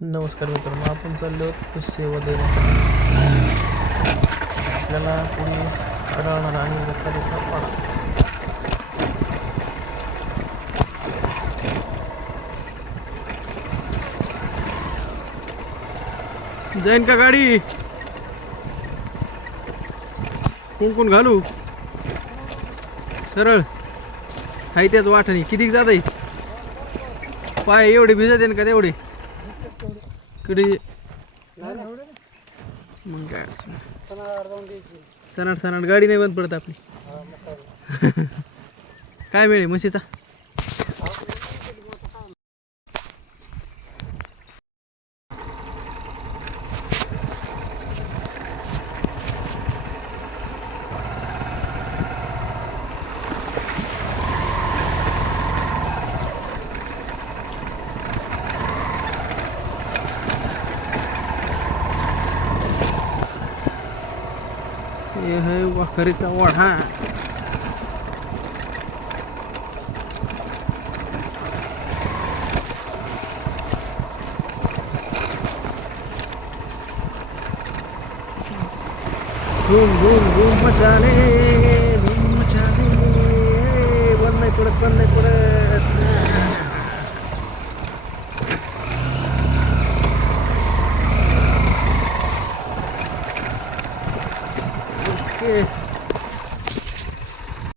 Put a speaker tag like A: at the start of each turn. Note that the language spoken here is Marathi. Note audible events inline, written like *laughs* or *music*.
A: नमस्कार मित्रांनो आपण चाललो आहोत सेवा देण्यासाठी आपल्याला पुढे राहणार आणि वखारीचा पाडा जाईन का गाडी? कुंकून घालू? सरळ. हाय त्याच वाटणी. किती जात आहे पाय एवढे भिजत येईन का तेवढे? कडे मग काय अडचण. सनाट सनाट गाडी नाही बंद पडत आपली. काय? *laughs* मिळेल म्हशीचा? हे है वाखरीचा वाढा धूम धूम धूम मचाले धूम मचाले बंद नाही पडत बंद नाही पडत. Bye.